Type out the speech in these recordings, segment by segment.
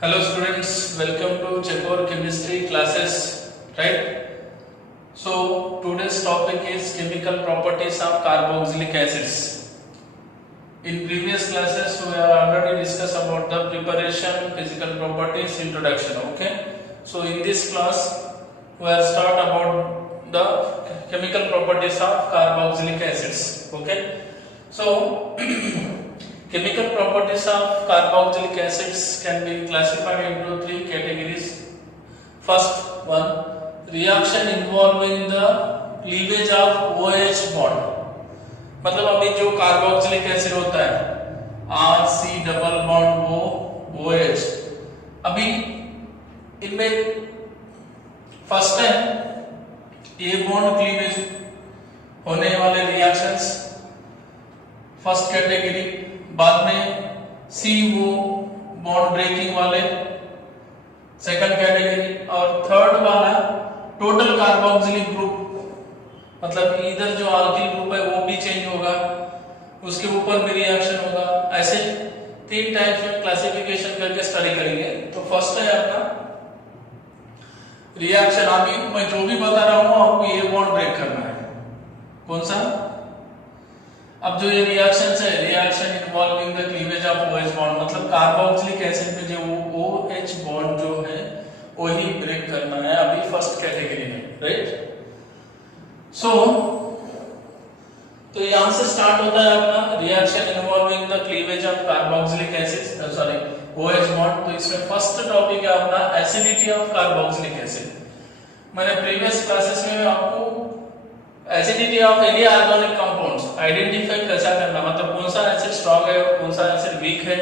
Hello students, welcome to Chekor chemistry classes, right? So today's topic is chemical properties of carboxylic acids. In previous classes we have already discussed about the preparation, physical properties, introduction, okay? So in this class we will start about the chemical properties of carboxylic acids, okay? So chemical properties of carboxylic acids can be classified into three categories. First one, reaction involving the cleavage of OH bond. मतलब अभी जो carboxylic acid होता है RC double bond OH, अभी इनमें first है A bond cleavage होने वाले रिएक्शंस, फर्स्ट कैटेगरी। बाद में CO बॉन्ड ब्रेकिंग वाले, सेकंड कैटेगरी। और थर्ड वाला टोटल कार्बोक्सिलिक ग्रुप, मतलब इधर जो अल्किल ग्रुप है वो भी चेंज होगा, उसके ऊपर भी रिएक्शन होगा। ऐसे तीन टाइप्स में क्लासिफिकेशन करके स्टडी करेंगे। तो फर्स्ट है आपका रिएक्शन। अभी मैं जो भी बता रहा हूं आपको ये बॉन्ड ब्रेक करना है। कौन सा? अब जो ये रिएक्शंस है, reaction involving the cleavage of OH bond, मतलब कार्बोक्सिलिक एसिड में जो OH बॉन्ड जो है वही ब्रेक करना है अभी फर्स्ट कैटेगरी में, राइट? सो तो यहां से स्टार्ट होता है अपना reaction involving the cleavage of carboxylic acid, sorry OH bond. तो इसमें फर्स्ट टॉपिक है अपना एसिडिटी ऑफ कार्बोक्सिलिक एसिड। मैंने प्रीवियस क्लासेस में आपको acidity of any organic compounds identify कैसा करना, मतलब कौन सा एसिड स्ट्रांग है और कौन सा एसिड वीक है,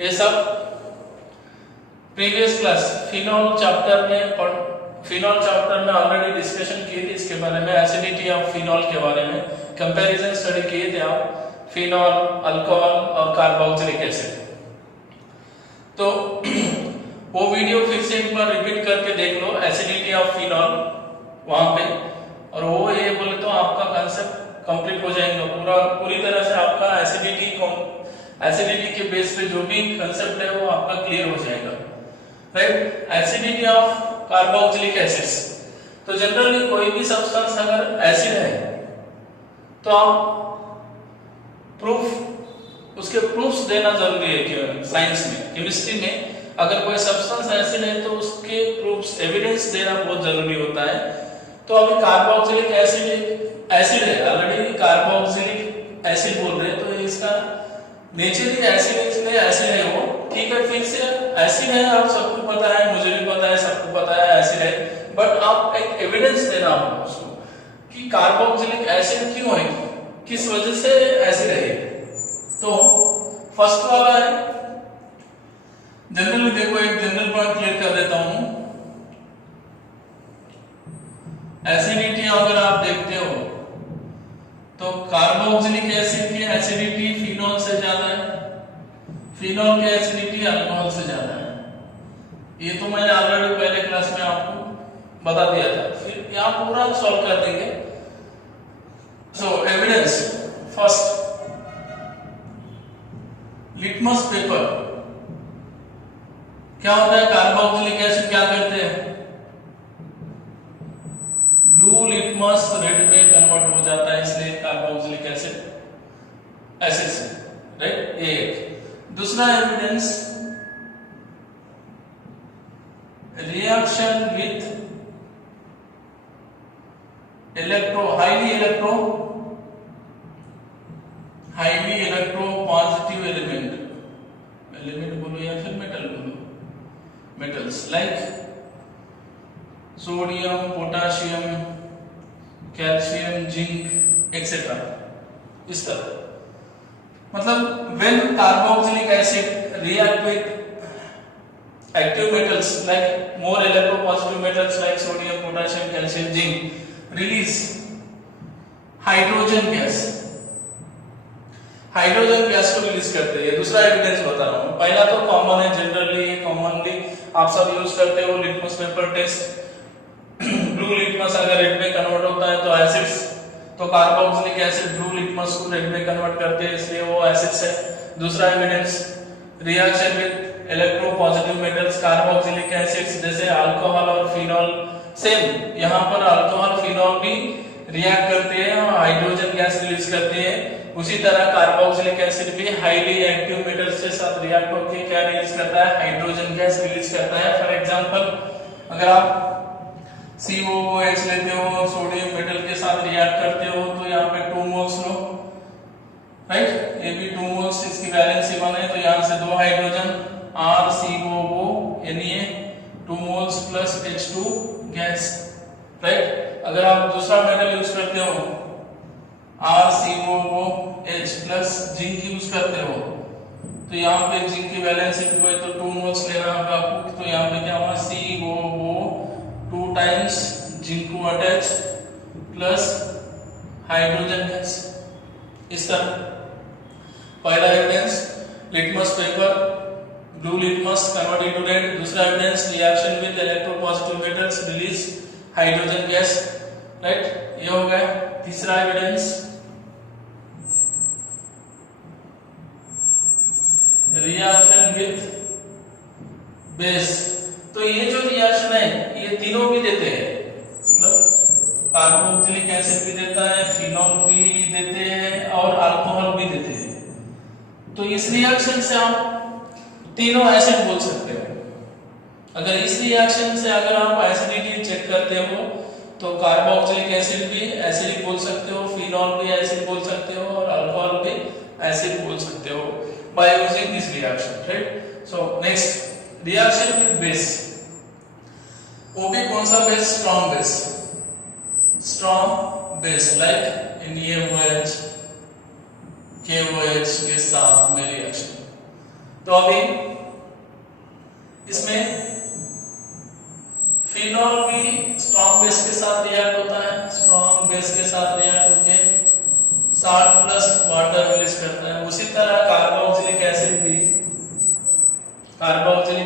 ये सब प्रीवियस क्लास फिनॉल चैप्टर में ऑलरेडी डिस्कशन किए थे। इसके बारे में एसिडिटी ऑफ फिनॉल के बारे में कंपैरिजन स्टडी किए थे आप, फिनॉल, अल्कोहल और कार्बोक्सिलिक एसिड। तो वो वीडियो फिर से एक बार रिपीट करके देख लो, एसिडिटी ऑफ फिनॉल वहां पे, और वो ये बोले तो आपका कांसेप्ट कंप्लीट हो जाएगा पूरी तरह से। आपका एसिडिटी के बेस पे जो भी कांसेप्ट है वो आपका क्लियर हो जाएगा, right? Acidity of carboxylic acids. तो जनरली कोई भी सब्सटेंस अगर एसिड है तो आप उसके प्रूफ्स देना जरूरी है कि साइंस में, केमिस्ट्री में अगर कोई सब्सटेंस एसिड है तो उसके प्रूफ्स, एविडेंस देना बहुत जरूरी होता है। तो अभी कार्बोक्सिलिक एसिड है, ऑलरेडी कार्बोक्सिलिक एसिड बोल रहे हैं, तो इसका नेचर ही एसिड है, इसलिए एसिड है वो, ठीक है। फिर से एसिड है, आप सबको पता है, मुझे भी पता है, सबको पता है एसिड है, बट आप एक एविडेंस देना होगा उसको कि कार्बोक्सिलिक एसिड क्यों है, किस वजह से एसिड है। तो फर्स्ट वाला है जनरली, देखो एक जनरल पॉइंट क्लियर कर देता हूं। एसिडिटी अगर आप देखते हो तो कार्बोक्सिलिक एसिड की एसिडिटी फिनॉल से ज्यादा है, फिनॉल की एसिडिटी अल्कोहल से ज्यादा है। ये तो मैंने ऑलरेडी पहले क्लास में आपको बता दिया था, फिर यहां पूरा सॉल्व कर देंगे। सो एविडेंस फर्स्ट, लिटमस पेपर। क्या होता है, कार्बोक्सिलिक एसिड क्या करते हैं, ब्लू लिटमस रेड में कन्वर्ट हो जाता है, इसलिए कार्बोक्सिलिक एसिड से, राइट? एक दूसरा evidence, reaction with highly electro positive element बोलो या फिर मेटल बोलो, metals like sodium, potassium, calcium, zinc etcetera, इस तरह। मतलब when carboxylic acid react with active metals like more electropositive metals like sodium, potassium, calcium, zinc, release hydrogen gas. Hydrogen gas को release करते हैं, दूसरा एविडेंस बता रहा हूं। पहला तो कॉमन है, जनरली कॉमनली आप सब यूज करते हो, litmus paper test. Blue litmus अगर रेड में कन्वर्ट होता है तो एसिड्स, तो कार्बोक्सिलिक एसिड ब्लू लिटमस को रेड में कन्वर्ट करते हैं, इसलिए वो एसिड्स है। दूसरा evidence reaction with electropositive metals carboxylic acids जैसे अल्कोहल और फिनॉल, सेम यहाँ पर अल्कोहल फिनॉल भी रिएक्ट करते हैं और हाइड्रोजन गैस रिलीज करते हैं। उसी तरह कार्बोक्सिलिक एसिड भी हाईली एक्टिव मेटल्स के साथ रिएक्ट होकर क्या रिलीज करता है, हाइड्रोजन गैस रिलीज करता है। फॉर एग्जांपल अगर आप COOH लेते हो, सोडियम मेटल के साथ रिएक्ट करते हो तो यहाँ पे 2 मोल्स लो, राइट, ये भी 2 मोल्स, इसकी वैलेंसी 1 है तो यहाँ से 2 hydrogen RCOO Na 2 moles plus H2 gas, right. अगर आप दूसरा मेटल यूज करते हो RCOOH प्लस जिंक यूज करते हो तो यहाँ पे जिंक की वैलेंसी 2 है तो 2 मोल्स लेना होगा आपको, तो यहाँ पे क्या होगा COO 2 times zinc attach plus hydrogen gas. इस तरह पहला evidence litmus paper, blue litmus convert into red. दूसरा evidence reaction with electropositive metals release hydrogen gas, right, ये हो गया। तीसरा एविडेंस रिएक्शन विद बेस, तो ये जो रिएक्शन है ये तीनों भी देते हैं, मतलब कार्बोक्सिलिक एसिड भी देता है, फिनॉल भी देते हैं और अल्कोहल भी देते हैं। तो इस रिएक्शन से आप तीनों एसिड बोल सकते हो। अगर इस रिएक्शन से अगर आप एसिडिटी चेक करते हो तो कार्बोक्सिलिक एसिड भी एसिडिक बोल सकते हो, फिनॉल भी एसिड बोल सकते हो और अल्कोहल भी एसिड बोल सकते हो by using this reaction, right? So next reaction with base, वो भी कौन सा base, strong base, strong base like NaOH KOH के साथ में रिएक्शन। तो अभी इसमें फिनॉल भी स्ट्रॉन्ग बेस के साथ रिएक्ट होता है, स्ट्रॉन्ग बेस के साथ रिएक्ट होके साल्ट प्लस वाटर रिलीज करता है। उसी तरह कार्बोक्सिलिक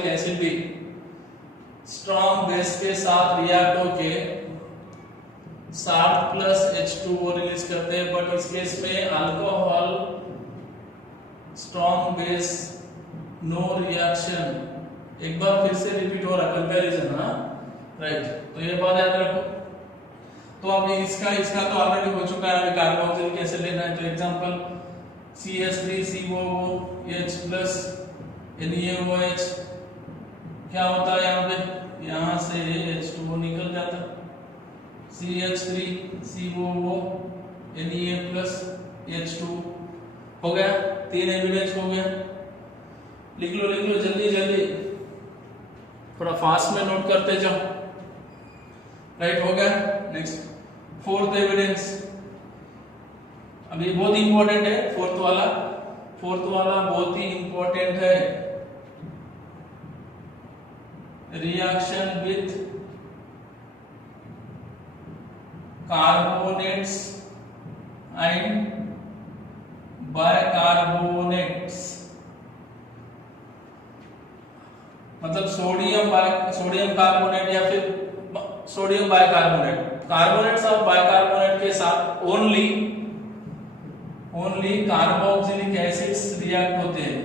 एसिड भी स्ट्रॉन्ग बेस के साथ रिएक्ट होके साल्ट प्लस H2O रिलीज करते हैं, बट इस केस में alcohol strong base no reaction. एक बार फिर से रिपीट हो रहा कंपैरिजन, हाँ, राइट, तो ये बात याद रखो। तो अभी इसका तो ऑलरेडी हो चुका है, अभी कार्बोक्सिलिक एसिड लेना है तो एग्जांपल CH3COOH प्लस NaOH, क्या होता है यहाँ पे, यहाँ से H2O निकल जाता, CH3COO Na प्लस H2 हो गया। 3 एविडेंस हो गया, लिख लो जल्दी जल्दी, थोड़ा फास्ट में नोट करते जाओ, राइट, हो गया। नेक्स्ट फोर्थ एविडेंस, अभी बहुत इंपॉर्टेंट है फोर्थ वाला बहुत ही इंपॉर्टेंट है। Reaction with carbonates and bicarbonates, मतलब सोडियम कार्बोनेट या फिर सोडियम बाइकार्बोनेट, कार्बोनेट्स और बाइकार्बोनेट के साथ ओनली कार्बोक्सिलिक एसिड्स रिएक्ट होते हैं,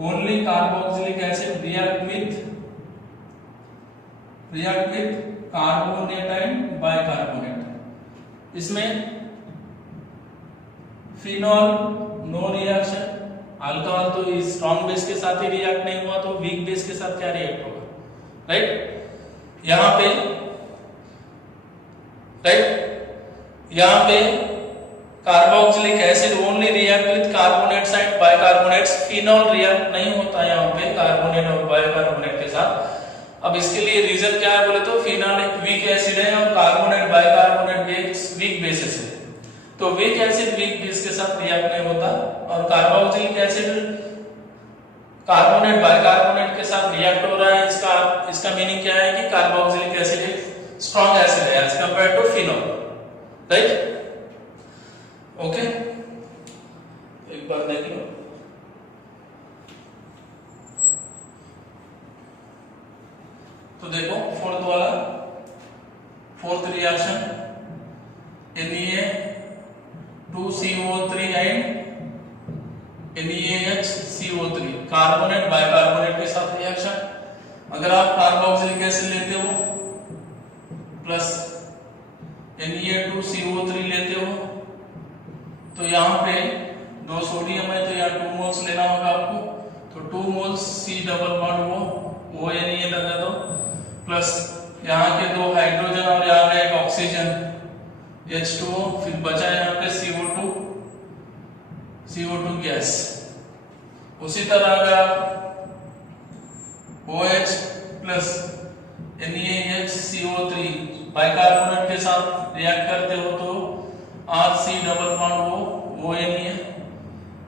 only carboxylic acid react with carbonate and bicarbonate. इसमें फिनॉल नो रिएक्शन, अल्कोहल तो इस स्ट्रॉन्ग बेस के साथ ही रिएक्ट नहीं हुआ तो वीक बेस के साथ क्या रिएक्ट होगा, राइट। यहाँ पे carboxylic acid only react with carbonates and bicarbonates, phenol react नहीं होता यहाँ पे कार्बोनेट और बाइकार्बोनेट के साथ। अब इसके लिए रीजन क्या है बोले तो फिनॉल एक वीक एसिड है और कार्बोनेट बाइकार्बोनेट वीक बेसिस है, तो वीक एसिड वीक बेस के साथ रिएक्ट नहीं होता, और कार्बोक्सिलिक एसिड कार्बोनेट बाइकार्बोनेट के साथ रिएक्ट हो रहा है। इसका मीनिंग क्या है कि कार्बोक्सिलिक एसिड एक स्ट्रॉन्ग एसिड है as compare to phenol, right, okay. एक बार देख लो, तो देखो fourth reaction Na2CO3 and Na NaHCO3 carbonate bicarbonate के साथ रिएक्शन। अगर आप कार्बोक्सिलिक एसिड लेते हो प्लस Na2CO3 लेते हो तो यहाँ पे 2 सोडियम है तो यहाँ 2 मोल्स लेना होगा आपको, तो 2 मोल्स C डबल बॉन्ड वो Na लगा दो, प्लस यहाँ के 2 हाइड्रोजन और यहाँ एक ऑक्सीजन H2O, फिर बचा यहाँ पे CO2 गैस। उसी तरह अगर आप OH प्लस NaHCO3 बाइकार्बोनेट के साथ रिएक्ट करते हो तो RC डबल बॉन्ड वो Na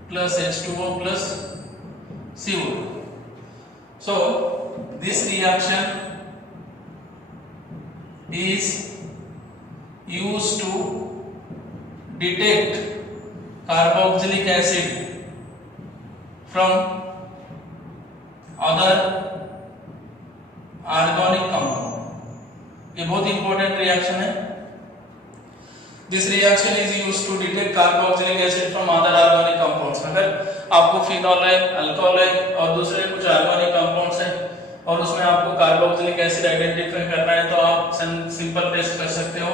plus H2O plus CO2। So this reaction is used to detect carboxylic acid from other organic compound। ये बहुत इंपॉर्टेंट रिएक्शन है। This reaction is used to detect carboxylic acid from other organic compounds। अगर आपको phenol है, alcohol है और दूसरे कुछ ऑर्गेनिक कंपाउंड्स हैं और उसमें आपको कार्बोक्सिलिक एसिड आइडेंटिफाई करना है तो आप सिंपल टेस्ट कर सकते हो।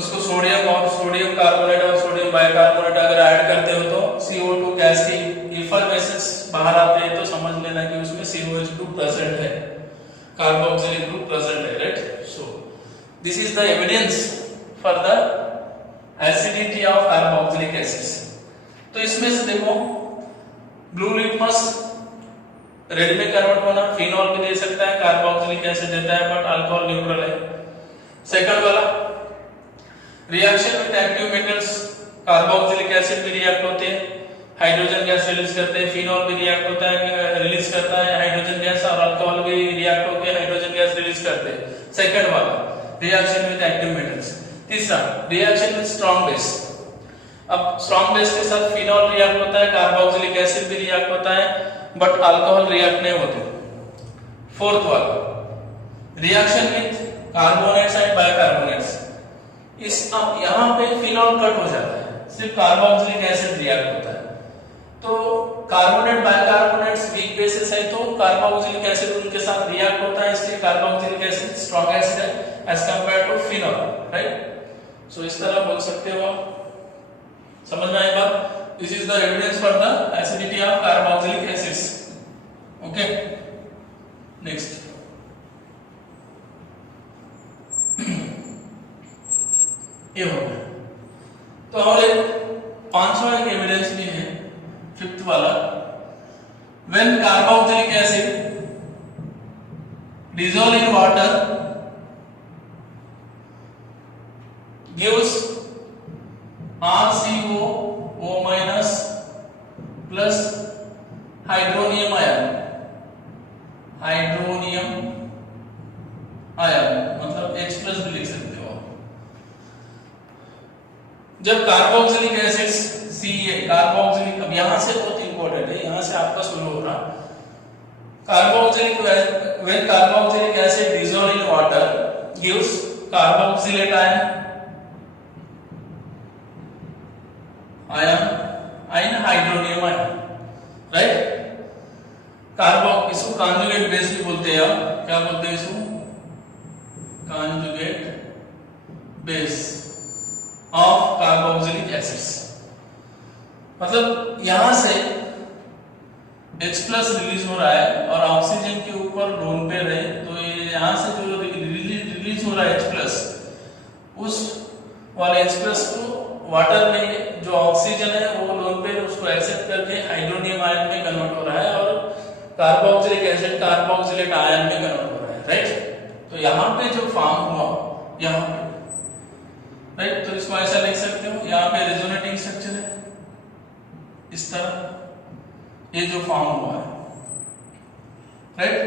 उसको सोडियम और सोडियम कार्बोनेट और सोडियम बाइकार्बोनेट अगर ऐड करते हो तो CO2 गैस की इफरवेसेंस बाहर आते हैं तो समझ लेना कि उसमें COH ग्रुप प्रेजेंट है, कार्बोक्सिलिक ग्रुप प्रेजेंट है, right. So this is the evidence for the acidity of carboxylic acids. तो इसमें से देखो ब्लू लिटमस रेड में कन्वर्ट होना, फिनॉल भी दे सकता है, कार्बोक्सिलिक एसिड देता है बट अल्कोहल न्यूट्रल है। सेकंड वाला reaction with active metals, carboxylic acid भी रिएक्ट होते हैं, हाइड्रोजन गैस रिलीज करते हैं, फिनॉल भी रिएक्ट होता है, रिलीज करता है हाइड्रोजन गैस, और अल्कोहल भी रिएक्ट होकर हाइड्रोजन गैस रिलीज करते हैं। सेकंड वाला रिएक्शन विद एक्टिव मेटल्स। तीसरा रिएक्शन विद स्ट्रॉन्ग बेस। अब स्ट्रॉन्ग बेस के साथ फिनॉल रिएक्ट होता है, कार्बोक्सिलिक एसिड भी रिएक्ट होता है बट अल्कोहल रिएक्ट नहीं होते। फोर्थ वाला reaction with carbonates and bicarbonates. इस अब यहाँ पे फिनॉल कट हो जाता है, सिर्फ कार्बोक्सिलिक एसिड रिएक्ट होता है। तो कार्बोनेट बाइकार्बोनेट्स वीक बेसिस है तो कार्बोक्सिलिक एसिड उनके साथ रिएक्ट होता है, इसलिए कार्बोक्सिलिक एसिड स्ट्रॉन्ग एसिड है as compare to phenol, right. So इस तरह बोल सकते हो आप, समझ में आई बात। This is the evidence for the acidity of carboxylic acids. Okay, next ये हो गया। तो और एक पांचवा एक एविडेंस भी है, फिफ्थ वाला। When carboxylic acid dissolve in water gives RCOO minus plus hydronium ion। Hydronium ion मतलब H प्लस भी लिख सकते हो। जब कार्बोक्सिलिक एसिड्स CA कार्बोक्सिलिक, अब यहां से बहुत इंपॉर्टेंट है, यहां से आपका शुरू हो रहा। Carboxylic when carboxylic acid dissolve in water gives carboxylate ion hydronium ion, right। इसको कॉन्जुगेट बेस भी बोलते हैं। आप क्या बोलते हैं इसको? Conjugate base of carboxylic acids. मतलब यहां से H प्लस रिलीज हो रहा है और ऑक्सीजन के ऊपर लोन पेयर है, तो ये यहां से जो रिलीज हो रहा है H प्लस, उस वाले H प्लस को वाटर में जो ऑक्सीजन है वो लोन पेयर उसको एक्सेप्ट करके हाइड्रोनियम आयन में कन्वर्ट हो रहा है और कार्बोक्सिलिक एसिड कार्बोक्सिलेट आयन में कन्वर्ट हो रहा है, राइट। तो यहाँ पे जो फॉर्म हुआ यहाँ पे, राइट, तो इसको ऐसा लिख सकते हो, यहाँ पे रेजोनेटिंग स्ट्रक्चर है इस तरह, ये जो फॉर्म हुआ है, राइट।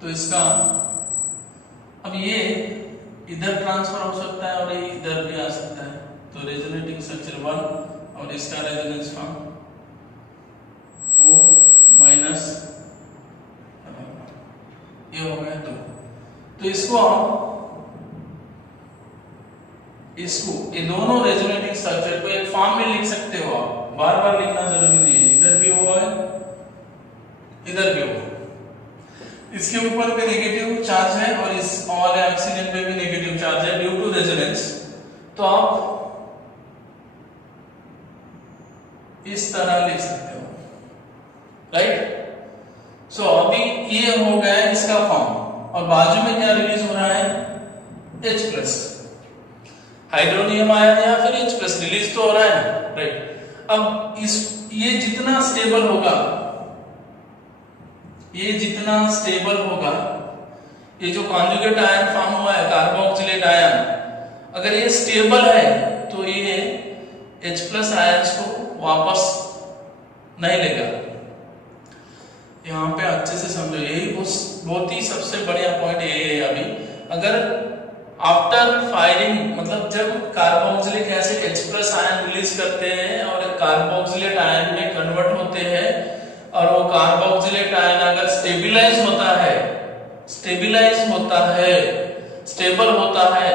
तो इसका अब ये इधर ट्रांसफर हो सकता है और ये इधर भी आ सकता है। तो रेजोनेटिंग स्ट्रक्चर 1 और इसका रेजोनेंस फॉर्म O माइनस ये हो गया 2। तो इसको हम ये दोनों रेजोनेटिंग स्ट्रक्चर को एक फॉर्म में लिख सकते हो। आप बार बार लिखना जरूरी नहीं है, इसके ऊपर भी नेगेटिव चार्ज है और इस वाले ऑक्सीजन पे भी नेगेटिव चार्ज है ड्यू टू रेजोनेंस। तो आप इस तरह लिख सकते हो, राइट। सो अभी ये हो गया इसका फॉर्म, और बाजू में क्या रिलीज हो रहा है, H+, हाइड्रोनियम आयन या फिर H+ रिलीज तो हो रहा है ना, राइट। अब ये जितना स्टेबल होगा, ये जो कॉन्जुगेट आयन फॉर्म हुआ है कार्बोक्सिलेट आयन, अगर ये स्टेबल है तो ये H+ आयंस को वापस नहीं लेगा। यहाँ पे अच्छे से समझो, यही बहुत ही सबसे बढ़िया पॉइंट ये है। अभी अगर आफ्टर फायरिंग, मतलब जब carboxylic acid H+ ion release करते हैं और कार्बोक्सिलेट आयन में कन्वर्ट होते हैं, और वो कार्बोक्सिलेट आयन अगर स्टेबल होता है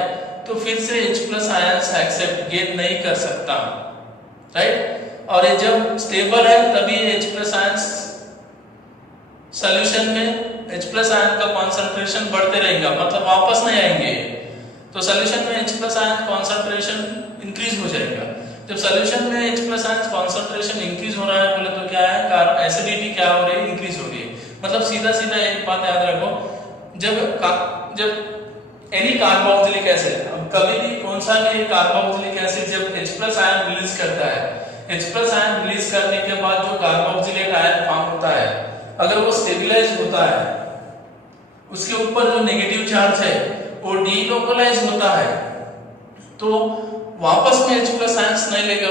तो फिर से H+ आयंस एक्सेप्ट गेन नहीं कर सकता, राइट। और ये जब स्टेबल है तभी H+ आयंस सॉल्यूशन में H+ आयन का कंसंट्रेशन बढ़ते रहेगा, मतलब वापस नहीं आएंगे। तो सॉल्यूशन में H+ आयन कंसंट्रेशन इंक्रीज हो जाएगा। जब सॉल्यूशन में H+ आयन कंसंट्रेशन इंक्रीज हो रहा है बोले तो क्या है, एसिडिटी क्या हो रही है, इंक्रीज हो रही है। मतलब सीधा सीधा एक बात याद रखो, जब एनी कार्बोक्सिलिक एसिड, कभी भी कौन सा भी कार्बोक्सिलिक एसिड जब H+ आयन रिलीज करता है, H+ आयन रिलीज करने के बाद जो कार्बोक्सिलेट आयन फॉर्म होता है, अगर वो स्टेबलाइज होता है, उसके ऊपर जो नेगेटिव चार्ज है वो डीलोकलाइज होता है, तो वापस में H+ आयंस नहीं लेगा।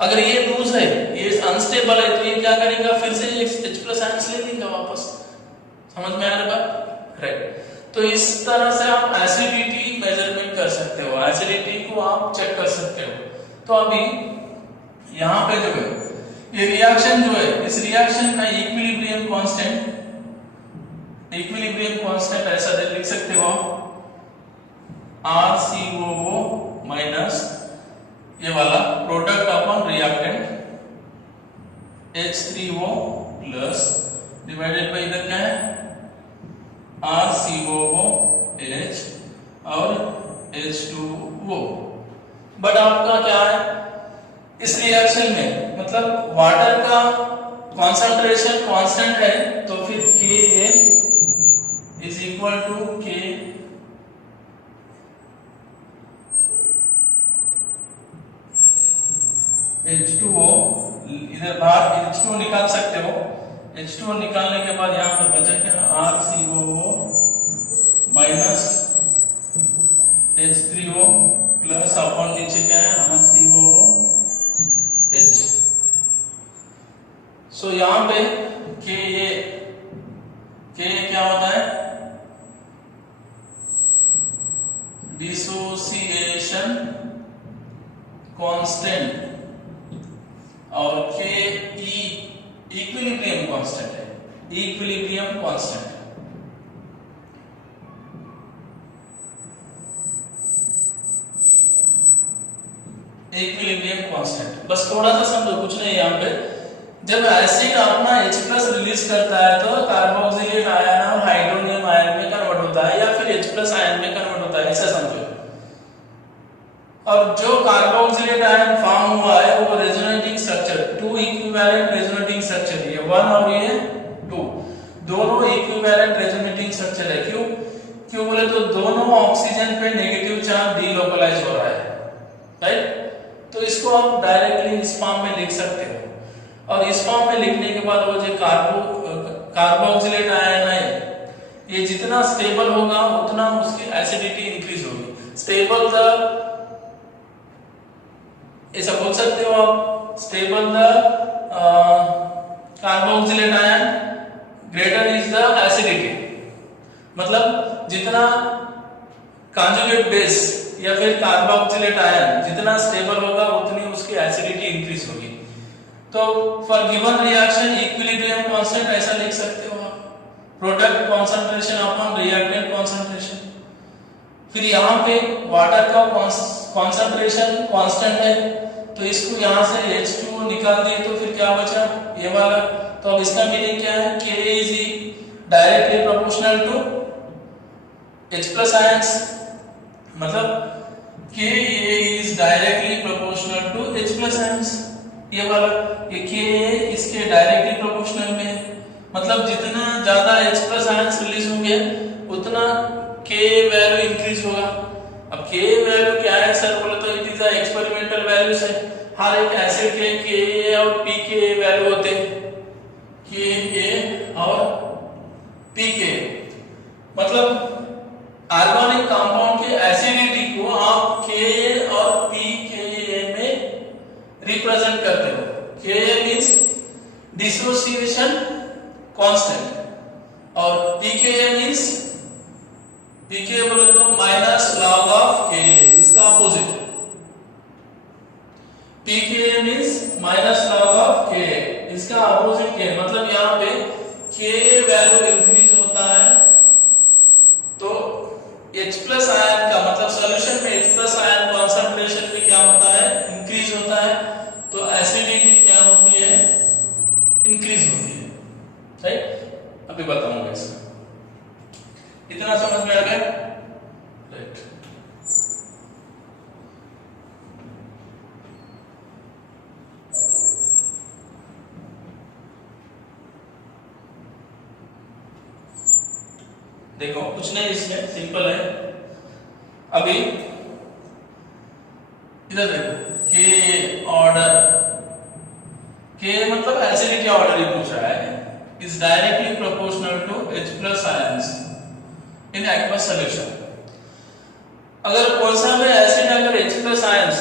अगर ये लूज है, ये अनस्टेबल है, तो ये क्या करेगा, फिर से H+ आयंस ले लेगा वापस। समझ में आ रहा बात, राइट। तो इस तरह से आप एसिडिटी मेजरमेंट कर सकते हो, एसिडिटी को आप चेक कर सकते हो। तो अभी यहाँ पे जो है ये रिएक्शन जो है, इस रिएक्शन का इक्विलिब्रियम कांस्टेंट ऐसा लिख सकते हो, RCOO माइनस ये वाला product upon reactant H3O plus divided by इधर क्या है RCOOH और H2O। बट आपका क्या है इस रिएक्शन में, मतलब वाटर का कंसंट्रेशन कांस्टेंट है, तो फिर Ka is equal to K H2O, इधर बाहर H2O निकाल सकते हो। H2O निकालने के बाद यहाँ पर बचा क्या, RCOO minus H3O plus upon नीचे क्या है RCOOH। सो यहाँ पे Ka क्या होता है, डिसोसिएशन कांस्टेंट, और Ke इक्विलिब्रियम कांस्टेंट है, इक्विलिब्रियम कांस्टेंट। इक्विलिब्रियम कांस्टेंट बस थोड़ा सा समझो, कुछ नहीं। यहाँ पे जब एसिड अपना H+ रिलीज करता है तो कार्बोक्सिलेट आयन और हाइड्रोनियम आयन में कन्वर्ट होता है, या फिर H+ आयन में कन्वर्ट होता है, ऐसा समझो। और जो कार्बोक्सिलेट आयन फॉर्म हुआ है वो resonating structure, two equivalent resonating structure, ये 1 और ये 2 दोनों इक्विवेलेंट रेजोनेटिंग स्ट्रक्चर है। क्यों बोले तो दोनों ऑक्सीजन पे नेगेटिव चार्ज डीलोकलाइज हो रहा है, राइट। तो इसको आप डायरेक्टली इस फॉर्म में लिख सकते हो, और इस फॉर्म में लिखने के बाद वो जो कार्बोक्सिलेट आयन है, ये जितना स्टेबल होगा उतना उसकी एसिडिटी इंक्रीज होगी। स्टेबल द, ऐसा बोल सकते हो आप, stable the carboxylate ion greater is the acidity. मतलब जितना कॉन्जुगेट बेस या फिर कार्बोक्सिलेट आयन जितना स्टेबल होगा उतनी उसकी एसिडिटी इंक्रीज होगी। तो for given reaction equilibrium constant ऐसा लिख सकते हो आप, product concentration upon reactant concentration. फिर यहाँ पे वाटर का कंसंट्रेशन कांस्टेंट है, तो इसको यहाँ से H2O निकाल दिए तो फिर क्या बचा, ये वाला। तो अब इसका मीनिंग क्या है, K is directly proportional to H plus ions, मतलब Ka is directly proportional to H plus ions। ये वाला ये Ka इसके डायरेक्टली प्रोपोर्शनल में है, मतलब जितना ज्यादा H plus ions रिलीज होंगे उतना Ka वैल्यू इंक्रीज होगा। अब Ka वैल्यू क्या है सर बोले तो इट इज एक्सपेरिमेंटल वैल्यूज है। हर एक एसिड के Ka और Pk वैल्यू होते हैं, Ka और Pk, मतलब ऑर्गेनिक कंपाउंड के एसिडिटी को आप Ka और pKa में रिप्रेजेंट करते हो। Ka मींस डिसोसिएशन कांस्टेंट और pKa मींस pKa बोले तो माइनस लॉग ऑफ Ka, इसका opposite. pKa means minus log of Ka, इसका अपोजिट Ka, मतलब यहाँ पे Ka वैल्यू इंक्रीज होता है तो H प्लस आयन का मतलब सॉल्यूशन में H प्लस आयन कॉन्सेंट्रेशन भी क्या होता है, इंक्रीज होता है, तो एसिडिटी क्या होती है, इंक्रीज होती है। राइट, अभी बताऊंगा इसका। इतना समझ में आ गया? राइट, देखो कुछ नहीं इसमें, सिंपल है। अभी इधर देखो के ऑर्डर, के मतलब एसिडिटी ऑर्डर ही पूछ रहा है, is directly proportional to H plus ions in aqueous solution. अगर कौन सा भी एसिड अगर H प्लस आयंस,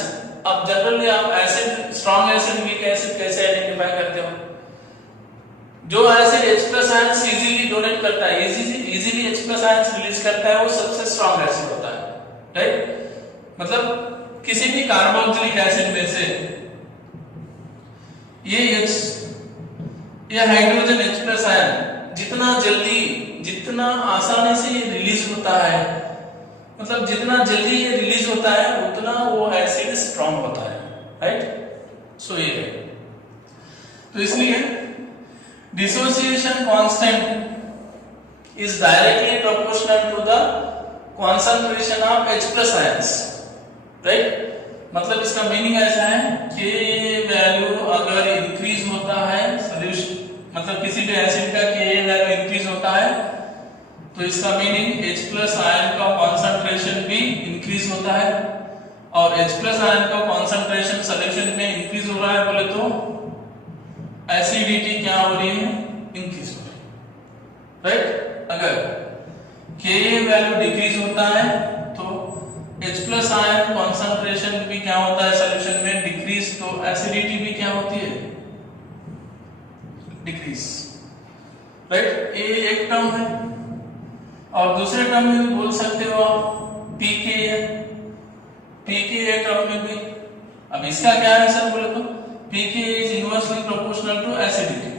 अब जनरली आप acid strong acid weak acid कैसे आइडेंटिफाई करते हो? जो acid H plus ions easily donate करता है, easily H plus ions release करता है, वो सबसे स्ट्रॉन्ग एसिड होता है। राइट, मतलब किसी भी कार्बोक्सिलिक एसिड में से ये हाइड्रोजन H प्लस आयन जितना जल्दी, जितना आसानी से ये रिलीज होता है, मतलब जितना जल्दी ये रिलीज होता है उतना वो एसिड स्ट्रॉन्ग होता है। राइट, सो ये है, तो इसलिए dissociation constant is directly proportional to the concentration of H plus ions। Right, मतलब इसका मीनिंग ऐसा है कि वैल्यू अगर इंक्रीज होता है सॉल्यूशन, मतलब किसी भी एसिड का Ka वैल्यू इंक्रीज होता है तो इसका मीनिंग H प्लस आयन का कॉन्सेंट्रेशन भी इंक्रीज होता है, और H प्लस आयन का कॉन्सेंट्रेशन सॉल्यूशन में इंक्रीज हो रहा है बोले तो एसिडिटी क्या हो रही है, इंक्रीज हो रही है। राइट, अगर Ka वैल्यू डिक्रीज होता है तो H प्लस आयन कॉन्सेंट्रेशन भी क्या होता है सॉल्यूशन में, डिक्रीज, तो एसिडिटी भी क्या होती है, डिक्रीज। राइट, ये एक टर्म है, और दूसरे टर्म में भी बोल सकते हो आप pKa, pKa टर्म में भी। अब इसका क्या है सर बोले तो pKa is inversely proportional to acidity,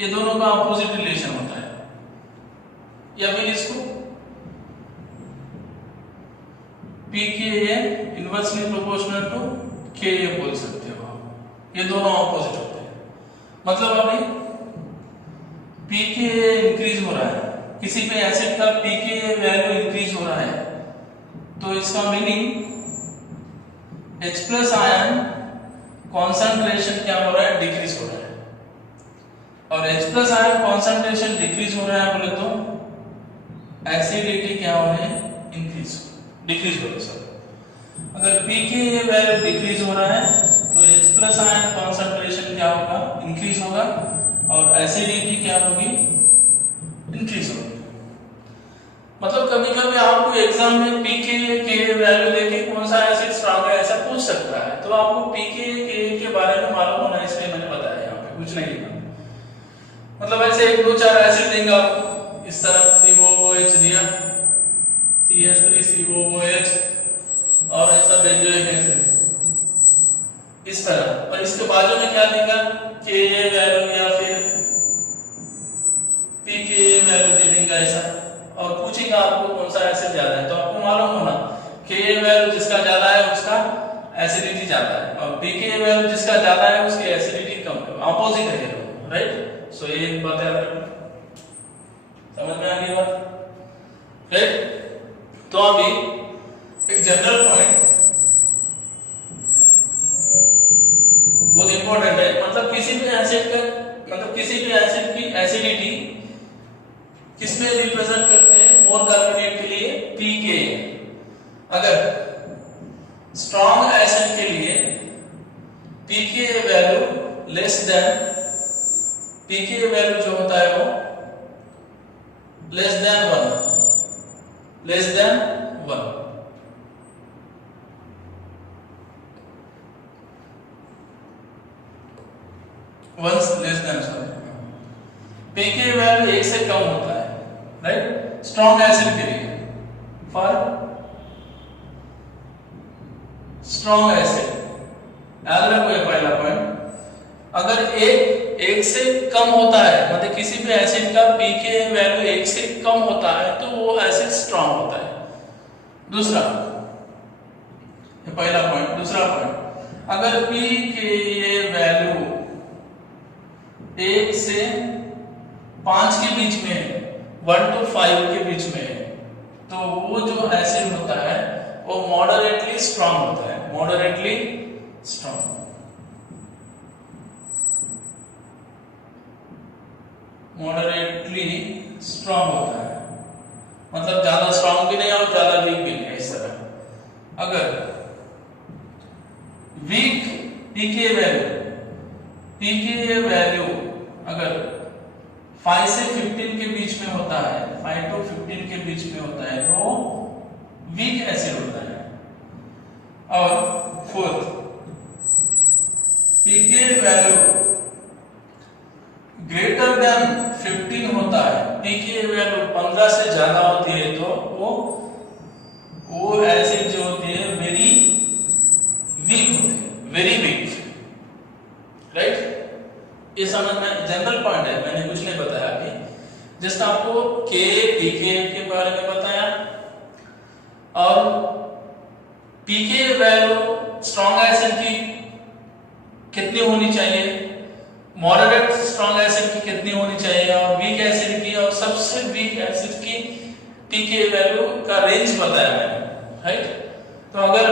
ये दोनों का अपोजिट रिलेशन होता है, या फिर इसको pKa inversely proportional to Ka बोल सकते हो आप, ये दोनों अपोजिट होते हैं। मतलब अभी pKa इंक्रीज हो रहा है, किसी भी एसिड का pKa वैल्यू इंक्रीज हो रहा है तो इसका meaning H plus ion concentration क्या हो रहा है, डिक्रीज हो रहा है, और H plus ion concentration decrease हो रहा है बोले तो एसिडिटी क्या हो रही है, इंक्रीज, डिक्रीज हो रही है सर। अगर pKa वैल्यू डिक्रीज हो रहा है तो H प्लस आयन कॉन्सेंट्रेशन क्या होगा, इंक्रीज होगा, और एसिडिटी क्या होगी, इंक्रीज होगी। मतलब कभी कभी आपको एग्जाम में pKa के वैल्यू देके कौन सा एसिड स्ट्रॉन्ग है ऐसा पूछ सकता है, तो आपको pKa के बारे में मालूम होना है, इसलिए मैंने बताया यहाँ पे, कुछ नहीं लिखा। मतलब ऐसे एक दो चार एसिड देंगे आपको, इस तरह COOH दिया, CH3COOH, और ऐसा बेंजोइक एसिड इस तरह, और इसके बाजू में क्या देगा, Ka वैल्यू या फिर pKa वैल्यू दे देंगे ऐसा, और पूछेगा आपको कौन सा एसिड ज्यादा है, तो आपको मालूम होना Ka वैल्यू जिसका ज्यादा है उसका एसिडिटी ज्यादा है, और pKa वैल्यू जिसका ज्यादा है उसकी एसिडिटी कम है, अपोजिट है। राइट, सो ये बात याद रखना। समझ में आ गई बात? राइट? तो अभी एक जनरल पॉइंट बहुत इंपॉर्टेंट है, मतलब किसी भी एसिड का, मतलब किसी भी एसिड की एसिडिटी किसमें रिप्रेजेंट करते हैं? मोर कार्बोनेट के लिए pK। अगर स्ट्रॉन्ग एसिड के लिए pK value less than, pK value जो होता है वो less than 1, less than 1, once less than, sorry, pK value 1 से कम होता है, राइट? स्ट्रॉन्ग एसिड के लिए, फॉर स्ट्रॉन्ग एसिड याद रखो ये पहला पॉइंट। अगर एक से कम होता है, मतलब किसी भी एसिड का pK वैल्यू 1 से कम होता है तो वो एसिड स्ट्रॉन्ग होता है। दूसरा, ये पहला पॉइंट। दूसरा पॉइंट, अगर pK वैल्यू 1 से 5 के बीच में है, 1 to 5 के बीच में है, तो वो जो एसिड होता है वो मॉडरेटली स्ट्रॉन्ग होता है, मॉडरेटली स्ट्रॉन्ग। मॉडरेटली स्ट्रॉन्ग होता है, मतलब ज्यादा स्ट्रॉन्ग भी नहीं और ज्यादा वीक भी नहीं, इस तरह। अगर वीक pK वैल्यू अगर 5 से 15 के बीच में होता है, 5 to 15 के बीच में होता है तो वीक एसिड होता है। और fourth, pK value greater than 15 होता है, pK वैल्यू 15 से ज्यादा होती है तो वो एसिड जो होती है वेरी वीक होती है, वेरी वीक, राइट? ये समझ में जनरल पॉइंट है, मैंने कुछ नहीं बताया अभी, जस्ट आपको K pK के बारे में बताया। और pK वैल्यू स्ट्रॉन्ग एसिड की कितनी होनी चाहिए, मॉडरेट स्ट्रॉन्ग एसिड की कितनी होनी चाहिए, और वीक एसिड की, और सबसे वीक एसिड की pK वैल्यू का रेंज बताया मैंने, राइट? तो अगर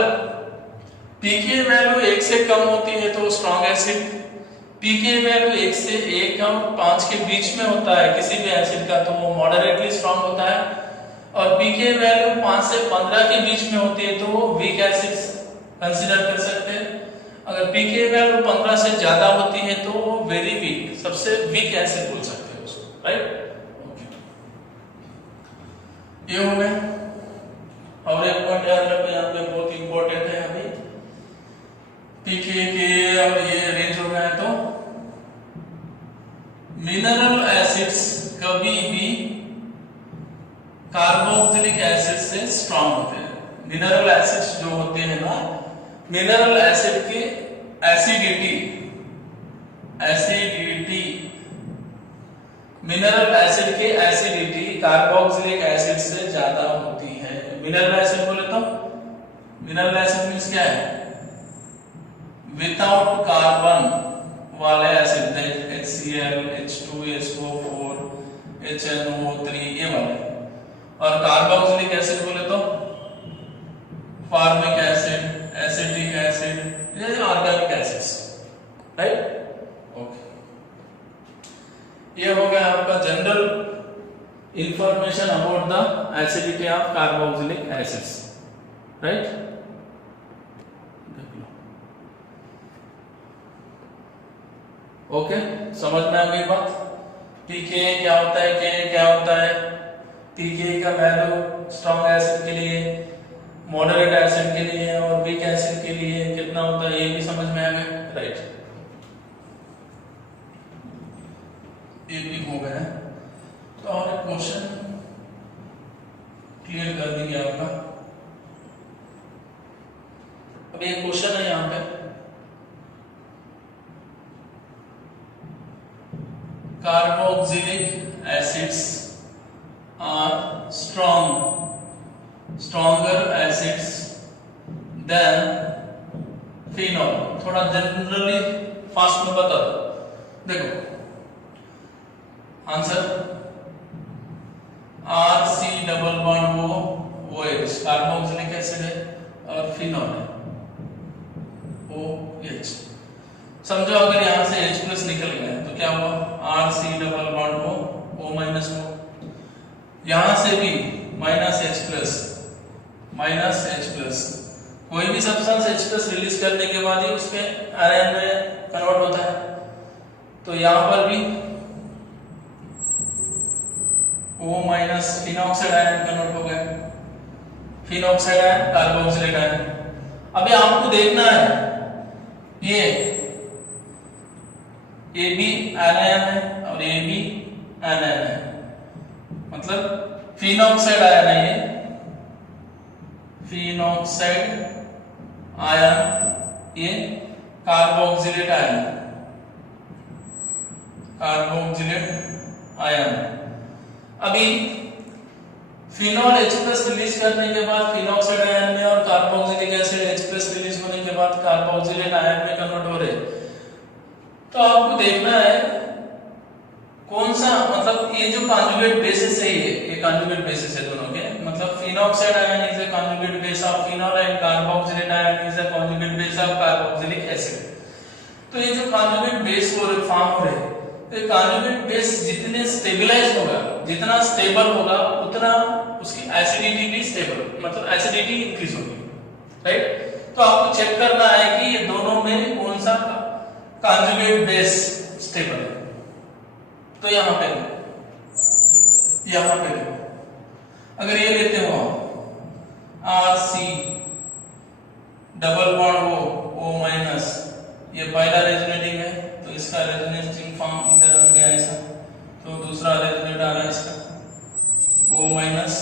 pK वैल्यू 1 से कम होती है तो स्ट्रॉन्ग एसिड, pK वैल्यू 1 से 1 कम 5 के बीच में होता है किसी भी एसिड का तो वो मॉडरेटली स्ट्रॉन्ग होता है, और pK वैल्यू 5 से 15 के बीच में होती है तो वो वीक एसिड कंसीडर कर सकते हैं। अगर pK वैल्यू 15 से ज्यादा होती है तो वो वेरी वीक, सबसे वीक एसिड बोल सकते हैं उसको, राइट? ओके, ये हो गया। और एक पॉइंट याद रखो, यहाँ पे बहुत इंपॉर्टेंट है, अभी pK के और ये रेंज हो गया है, तो मिनरल एसिड्स कभी भी कार्बोक्सिलिक एसिड से स्ट्रॉन्ग होते हैं। मिनरल एसिड्स जो होते हैं ना, मिनरल एसिड की एसिडिटी मिनरल एसिड की एसिडिटी कार्बोक्सिलिक एसिड से ज्यादा होती है। मिनरल एसिड बोले तो मिनरल एसिड मींस क्या है? विदाउट कार्बन वाले एसिड, HCl, H2SO4, HNO3 ये वाले। और कार्बोक्सिलिक एसिड बोले तो फॉर्मिक एसिड, एसिटिक एसिड, ये ऑर्गेनिक एसिड्स, राइट? ओके, ये हो गया आपका general information about the acidity of carboxylic acids, right? Okay, समझ में आ गई बात? pK क्या होता है, K क्या होता है? pK का वैल्यू स्ट्रॉन्ग एसिड के लिए, मॉडरेट एसिड के लिए और वीक एसिड के लिए कितना होता है, ये भी समझ में आ गया, राइट? ये भी हो गया। तो और एक क्वेश्चन क्लियर कर देंगे आपका। अब ये क्वेश्चन है यहाँ पे, carboxylic acids are stronger acids than phenol। थोड़ा जनरली फास्ट में बता दो। देखो आंसर, कार्बोक्सिलिक एसिड है और फिनॉल है OH। समझो अगर यहाँ से H प्लस निकल गया तो क्या हुआ, RC double bond O minus O, यहाँ से भी माइनस H प्लस, कोई भी सब्सटेंस H प्लस रिलीज करने के बाद ही उसके आयन में कन्वर्ट होता है, तो यहाँ पर भी O minus phenoxide ion convert हो गया, फिनॉक्साइड आयन कार्बोक्सिलिक आयन। अभी आपको देखना है ये भी आयन है और ये भी आयन है, मतलब फिनॉक्साइड आयन है, ये फिनॉक्साइड आयन, ये कार्बोक्सिलेट आयन, अभी फिनॉल H प्लस रिलीज करने के बाद फिनॉक्साइड आयन में और carboxylic acid H plus release होने के बाद कार्बोक्सिलेट आयन में कन्वर्ट हो रहे, तो आपको देखना है कौन सा, मतलब ये जो कॉन्जुगेट बेसिस है, ये कॉन्जुगेट बेसिस है दोनों के, मतलब phenoxide ion is a conjugate base of phenol and carboxylate ion is a conjugate base of carboxylic acid. तो ये जो कॉन्जुगेट बेस फॉर्म हो रहे, तो कॉन्जुगेट बेस जितने स्टेबलाइज होगा, जितना स्टेबल होगा उतना उसकी एसिडिटी भी स्टेबल, मतलब एसिडिटी इंक्रीज होगी, राइट। तो आपको चेक करना है कि ये दोनों में कौन सा कॉन्जुगेट बेस स्टेबल है। तो यहाँ पे अगर ये लेते हो RC double bond O minus, ये पहला रेजोनेटिंग है तो इसका रेजोनेटिंग फॉर्म इधर आ गया ऐसा, तो दूसरा रेजोनेट आ रहा है इसका O माइनस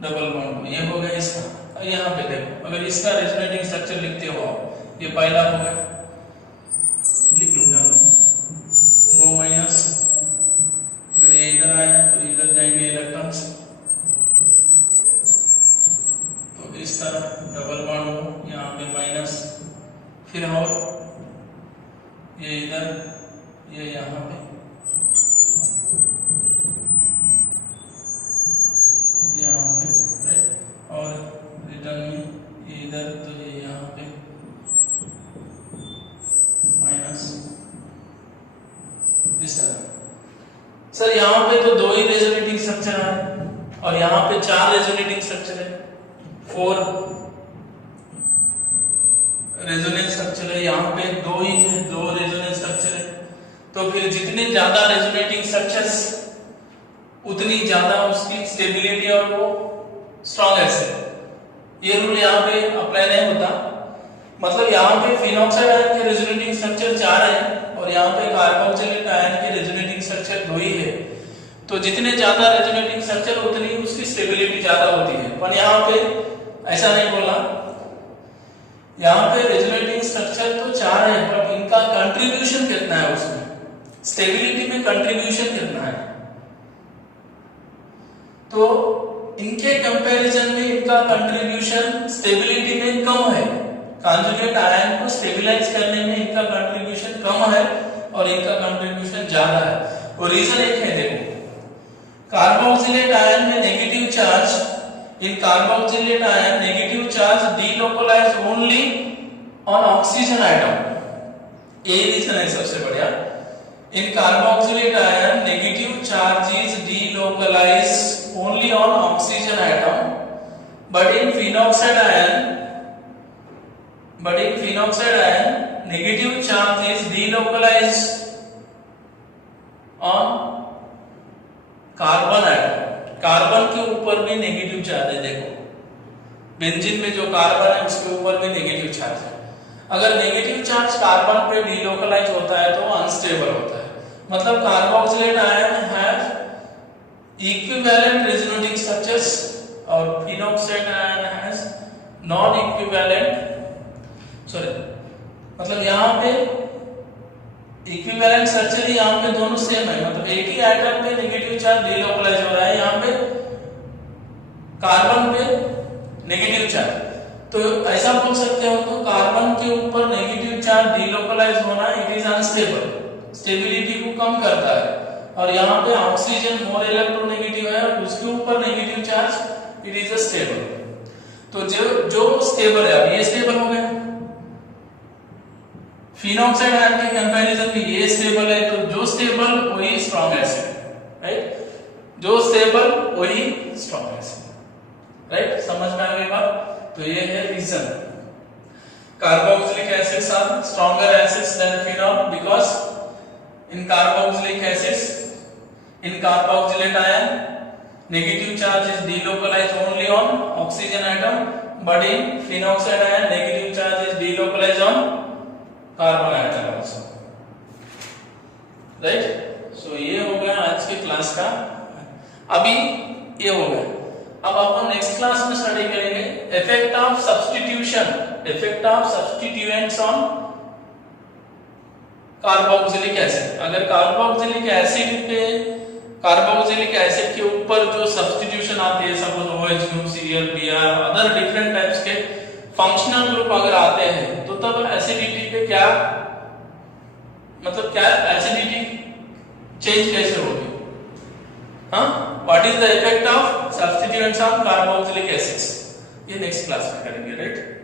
डबल बॉन्ड, ये हो गया इसका। यहाँ पे देखो अगर इसका रेजोनेटिंग स्ट्रक्चर लिखते हो ये पहला हो गया, लिख लो जान लो O माइनस, अगर ये इधर आया तो इधर जाएंगे इलेक्ट्रॉन्स, तो इस तरह डबल बॉन्ड हो, यहाँ पे माइनस, फिर और ये इधर, ये यहाँ पे, यहाँ पे, राइट, और रिटर्न में ये इधर, तो ये यहाँ पे माइनस, इस तरह। सर यहाँ पे तो 2 ही रेजोनेटिंग स्ट्रक्चर है और यहाँ पे 4 रेजोनेटिंग स्ट्रक्चर है, 4 रेजोनेंस स्ट्रक्चर है, यहाँ पे 2 ही है, 2 रेजोनेंस स्ट्रक्चर है। तो फिर जितने ज्यादा रेजोनेटिंग स्ट्रक्चर्स उतनी ज्यादा उसकी स्टेबिलिटी और वो स्ट्रॉन्गेस्ट है। ये रूल यहाँ पे अप्लाई नहीं होता, मतलब यहाँ पे फिनॉक्साइड आयन के रेजोनेटिंग स्ट्रक्चर 4 है और यहाँ पे कार्बोक्सिलिक आयन के रेजोनेटिंग स्ट्रक्चर 2 ही है। तो जितने ज्यादा रेजोनेटिंग स्ट्रक्चर उतनी उसकी स्टेबिलिटी ज्यादा होती है, पर यहाँ पे ऐसा नहीं बोला, यहाँ पे रेजोनेटिंग स्ट्रक्चर तो 4 है बट इनका कंट्रीब्यूशन कितना है, उसमें स्टेबिलिटी में कंट्रीब्यूशन कितना है, तो इनके कंपैरिजन में इनका कंट्रीब्यूशन स्टेबिलिटी में कम है, कॉन्जुगेट आयन को स्टेबलाइज करने में इनका कंट्रीब्यूशन कम है और इनका कंट्रीब्यूशन ज्यादा है। और रीजन एक है, देखो कार्बोक्सिलेट आयन में negative charge, in carboxylate ion negative charge delocalize only on oxygen atom, ये रीजन है सबसे बढ़िया। In carboxylate ion negative charge is delocalize only on oxygen atom, but in phenoxide ion negative charge is delocalized on carbon atom, carbon के ऊपर भी negative charge है। देखो benzene में जो कार्बन है उसके ऊपर भी नेगेटिव चार्ज है। अगर नेगेटिव चार्ज कार्बन पे डीलोकलाइज होता है तो अनस्टेबल होता है, मतलब carboxylate ion have equivalent resonating structures और phenoxide ion has non equivalent, मतलब यहाँ पे इक्विवेलेंट स्ट्रक्चर ही यहाँ पे दोनों सेम है, मतलब एक ही आइटम पे नेगेटिव चार्ज डीलोकलाइज हो रहा है, यहाँ पे कार्बन पे नेगेटिव चार्ज। तो ऐसा बोल सकते हो तो कार्बन के ऊपर नेगेटिव चार्ज डीलोकलाइज होना इट इज अनस्टेबल, स्टेबिलिटी को कम करता है। और यहाँ पे ऑक्सीजन मोर इलेक्ट्रोनेगेटिव है और उसके ऊपर negative charge it is a stable. तो जो स्टेबल है, अब ये स्टेबल हो गया, फिनॉक्साइड आयन के कंपैरिजन में ये स्टेबल है, तो जो स्टेबल वही स्ट्रॉन्ग एसिड, राइट, जो स्टेबल वही स्ट्रॉन्ग एसिड, राइट, समझ में आ गई बात। तो ये है reason, carboxylic acids are stronger acids than phenol because in carboxylic acids, in carboxylate ion negative charge is delocalized only on oxygen atom, but in phenoxide ion negative charge is delocalized on carbon atom also, right। so ये हो गया आज के class का, अभी ये हो गया। अब अपन नेक्स्ट क्लास में स्टडी करेंगे effect of substitution, effect of substituents on carboxylic acid. अगर कार्बोक्सिलिक एसिड पे, कार्बोक्सिलिक एसिड के ऊपर जो सब्स्टिट्यूशन आती है, suppose OH group, Cl, Br, other different types के फंक्शनल ग्रुप अगर आते हैं, तो तब एसिडिटी पे क्या, मतलब क्या एसिडिटी चेंज कैसे होगी, हाँ, what is the effect of substituents on carboxylic acids, ये नेक्स्ट क्लास में करेंगे, राइट।